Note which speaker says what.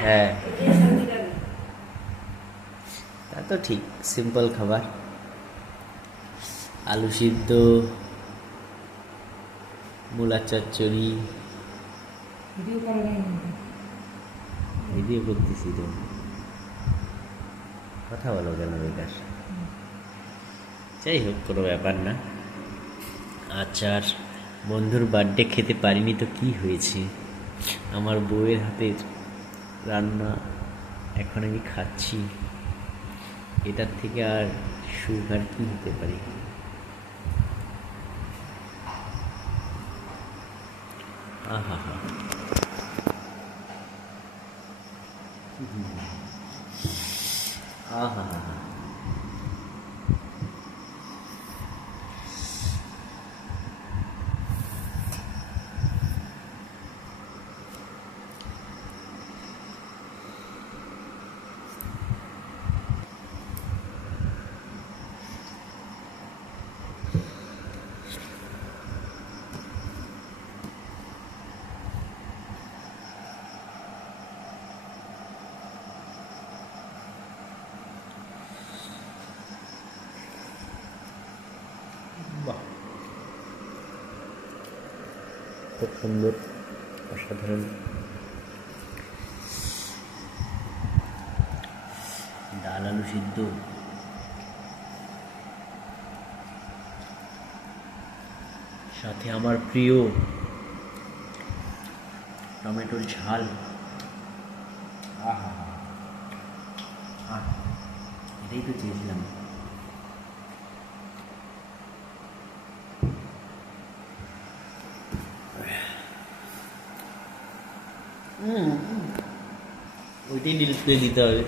Speaker 1: হ্যাঁ। তা তো ঠিক সিম্পল খাবার। আলু সিদ্ধ মূলা চচ্চড়ি।
Speaker 2: ভিডিও
Speaker 1: করতেছি তো। কথা বলো কেন বেকার? যাই হোক, কোনো ব্যাপার না। আচার, বন্ধুর বার্থডে খেতে পারিনি তো কি হয়েছে? আমার বউয়ের হাতের রান্না, এখন আমি খাচ্ছি। এটার থেকে আর সুখ আর কি হতে পারে? আহা, হা। আহা হা। খুব সুন্দর, অসাধারণ। ডাল আলু সিদ্ধ। সাথে আমার প্রিয় টমেটোর ঝাল। আহা। আহ, এটাই তো চেয়েছিলাম। ওইটাই ডিলিট করে দিতে হবে।